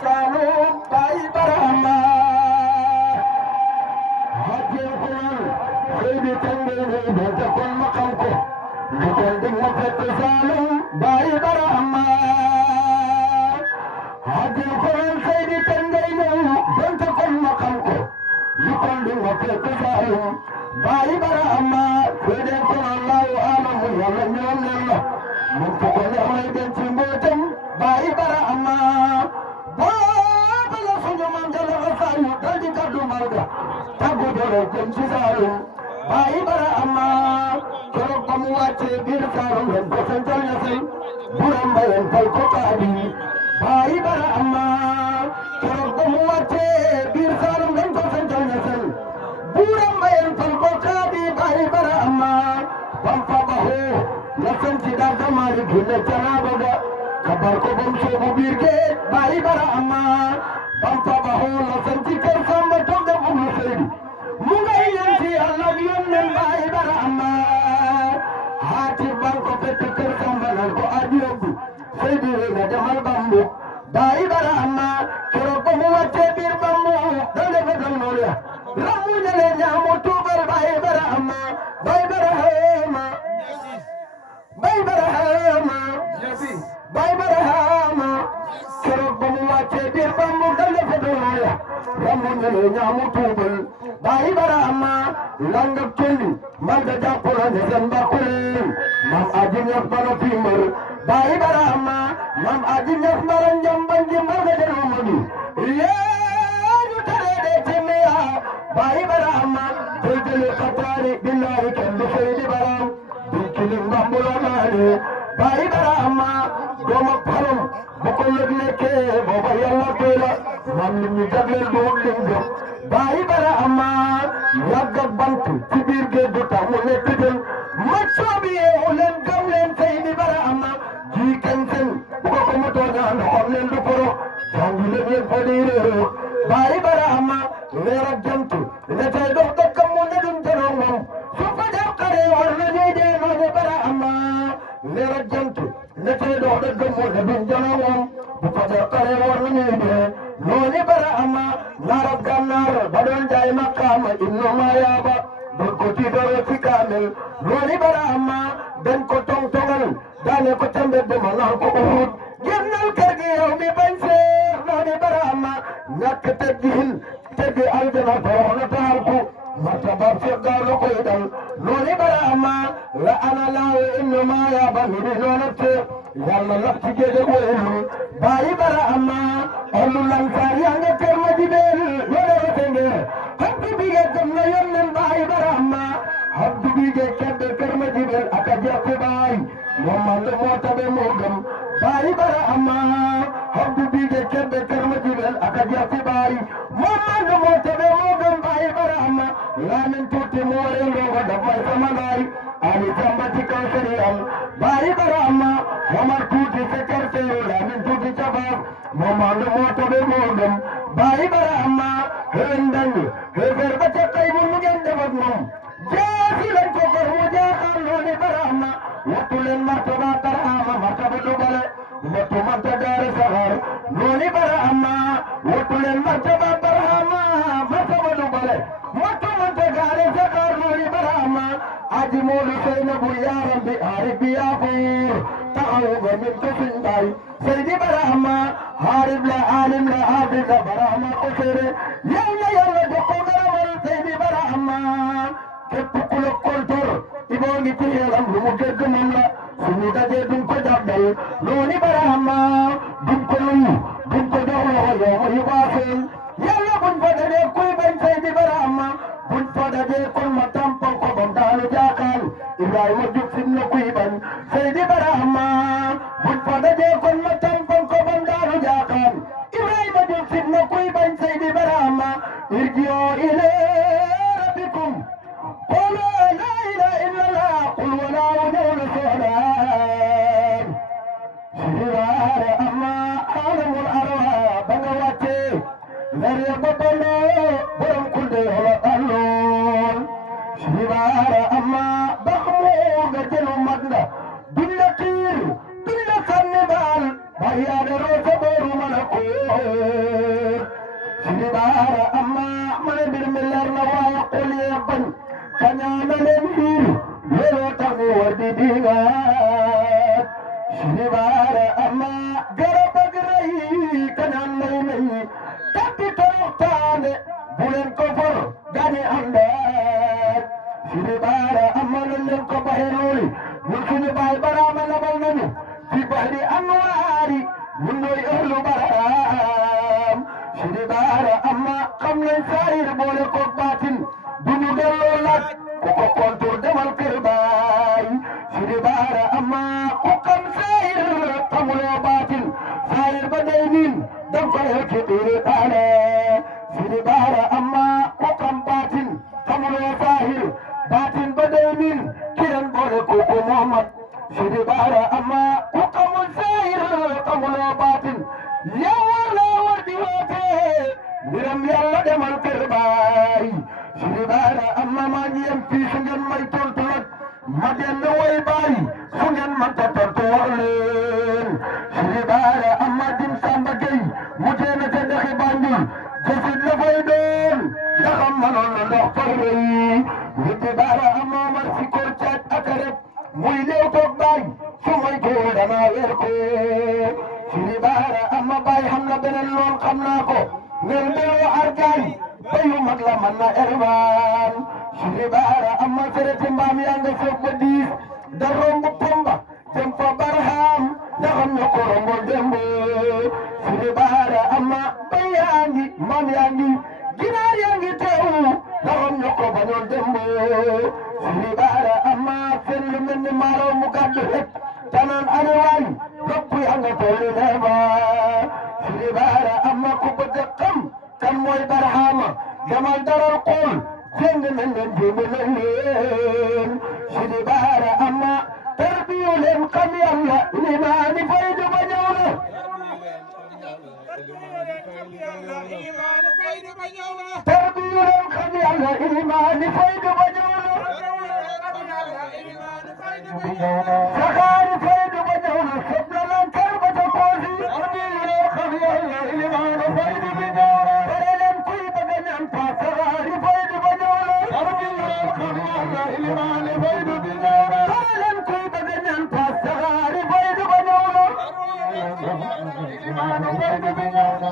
Saalum Baay Barahama hajjel Quran seydi tangene donte kon ma xam ko lu kon di ma fekk Saalum Baay Barahama hajjel Quran seydi tangene donte kon ma xam ko lu kon di ma fekk Saalum Baay Barahama seydi kon Allahu alamu yàlla ñoom leen la mun ko ko ñamay den ci mbootam Baay Barahama booba la suñu maam Jalla Xasaayu dal di kaddu malga taggu dole jëm ci Saalum Baay Barahama keroog ba mu wàccee biir Saalum leen ko santal na say buram mbayeen fal ko kaadi Baay Barahama keroog ba mu wàccee biir Saalum leen ko santal na say buram mbayeen fal ko kaadi Baay Barahama bam fa baxoo la sanci daal damaari ginne janaaba ga kabar ko bam soobu biir géej Baay Barahama bam fa baxoo la sanci kër Samba togga bum seydi mu ngay yanti Yàlla yónneen Baay Barahama haati ban ko fekk kër Samba nan ko adiyobu seydi nga demal Bambu Baay Barahama keroog ba mu wàccee biir Bambu dal defa dal noonu ya ramu ñale ñaamu tuubal Baay Barahama Baay Barahama Baay Barahama Baay Barahama keroog ba mu wàccee biir Bambu dal defa dal noonu ya ramu ñale ñaamu tuubal Baay Barahama langak condi malga jàppola ne seen mbakule mam aji ñas bana fiimar Baay Barahama mam aji ñas mbara njambanji malga jeno magi yeeñu tere de timiya Baay Barahama jëjële xataari billahi kenn du seydi baram bilkilim mbambula naani Baay Barahama dooma param bu ko yëg nekkee booba yàlla teela mam nit ñi jagleel doom lim gëm Baay Barahama yàgg ak bant ci biir géej du tax mu nekk jël mat soobi yeewu leen gëm leen Seydi Barahama ji kañ seen bu ko ko motoo ñaan xool leen du foro jàngi leen yéen fa di réero Baay Barahama leer ak jant ne tey dox dëkkam mu ne duñ jëloon moom su ko jàqaree war na ñuy dee noonu Barahama leer ak jant ne tey dox dëkkam mu ne duñ jëloon moom bu ko jàqaree war na ñuy dee noonu Barahama naarab gànnaar ba doon jaay maqaama inno maa yaaba doon ko tiitaroo ci kaamil noonu Barahama dañ ko tong-tongal daane ko ca mbedd ma naan ko Uhud génnal kër gi yow mi bañ seer noonu Barahama ñàkk teggiin teggi aljana torox na taal ku martaba Seex Gaal la koy dal noonu Barahama la ana laawe inno maa yaaba mi di noonu Seex yàlla la ci géej ak wéylu Baay Barahama allu lansaar yaa nga kër ma jibeel loole rotenge habdu bige gëm na yónneen Baay Barahama habdu bige kebbe kër ma jibeel aka jeexu baay moom man moo tabe moo gëm Baay Barahama habdu bige kebbe kër ma jibeel aka jeexu baay moom man moo tabe moo gëm Baay Barahama laamin tuuti moo reen rooga daf may sama naay ali jamba ci kaw seriyam Baay Barahama Omar tuuti fekkar seyo laamin tuuti cabaab moom man moo tabe moo gëm Baay Barahama heen dang hefer ba ca kay mu ngeen def ak moom jaasi lañ ko kor mu jaaxal noonu Barahama wattu leen martaba Barahama martaba du bale wattu marta gaare saxaar noonu Barahama wattu leen martaba Barahama martaba du bale wattu marta gaare saxaar noonu Barahama aji moolu Seynabu yaaram bi aarif bi yaafuur taxaw nga min ko suñ baay Seydi Barahama aarif la aalim la haafis la Barahama ko seere yow na yàlla jox ko garamal Seydi Barahama képp ku la kontor iboo ngi ci xeelam lu mu dégg moom la suñu dajee duñ ko jàppal noonu Barahama duñ ko nuyu duñ ko jox loxo yow ma yu baaseel yàlla buñ fa dajee kuy bañ Seydi Barahama buñ fa dajee kon ma tampal ko bam daanu jaakaal Ibrahima jub sim na kuy bañ Seydi Barahama buñ fa dajee kon ma tampal ko bam daanu jaakaal Ibrahima jub sim na kuy bañ Seydi Barahama irji'u ilaa rabbikum qulu laa ilaaha illallah qul walaa huwa soodaan siwaare amma alamul arwaa ba nga wàccee lare boppandoo borom kulde wala tàlloon siwaare amma bax mu nga jëlu mag nga duñ la tiir duñ la sànni baal ba yaade roo sa boor leeru malakoot Sidi Bara amma mane mbir mi leer na waaye xol yee bañ kañaana leen xiir looloo tax mu war di diingaat Sidi Bara amma garab ak rëy kañaan lay meññ kaddu toroxtaane bu leen ko for gani àndaat Sidi Bara amma nañ leen ko baxe looli ñun suñu baay baraama labal nañu fi bahri anwaari ñun ñooy ahlu baraam Sidi Bara amma xam nañ saayir boole ko baatin duñu delloo laaj ku ko kontur demal kër baay Sidi Bara amma ku xam saayir xamuloo baatin saayir ba day niin dang koy hekki xiiri taane Sidi Bara amma ku xam baatin xamuloo saayir baatin ba day niin kiran boole kooku Muhammad Sidi Bara amma ku xamul saayir xamuloo baatin yow war di woote mbiram Yàlla demal kër baay Sidi Bara amma maa ngi yem fii su ngeen may tontu nag ma dellu way baay su ngeen ma tontu wax leen Sidi Bara amma dim Samba Gueye mu teena te ndaxi Banjul jëfit la fay doon ndaxam manoon na ndox fay rëy Sidi Bara amma mar si koor caaj ak rek muy leew toog baay su may ko danaa weer ko Sidi Bara amma baay xam na beneen loon xam naa ko ngel meewo argaay bayu mag la man na ermaan Sidi Bara amma sereti mbaam yaa nga soog ba diis da romb pomba jëm fa barham ndaxam ñoo ko rombo dembo Sidi Bara amma bay yaa ngi mbaam yaa ngi ginaar yaa ngi teew ndaxam ñoo ko bañoon dembo Sidi Bara amma fen lu mel ni maaraw mu gàddu rek tanaan ane waay topp yaa nga tolli neema Sidi Bara amma ku bëgg a xam kan mooy barhama demal daral xool jëng nañ leen jéem leen Sidi Bara amma tarbiyu leen xam Yàlla limaani faydu ba ñëw na tarbiyu leen xam Yàlla limaani faydu ba ñëw na saxaari faydu ba ñëw na sob na leen kër ba ca koosi tarbiyu leen xam Yàlla limaani faydu ba ñëw na tere leen kuy bëgg a ñaan pa saxaari faydu ba ñëw na tarbiyu leen xam Yàlla limaani faydu ba ñëw na tere leen kuy bëgg a ñaan pa saxaari faydu ba ñëw na limaani faydu ba ñëw na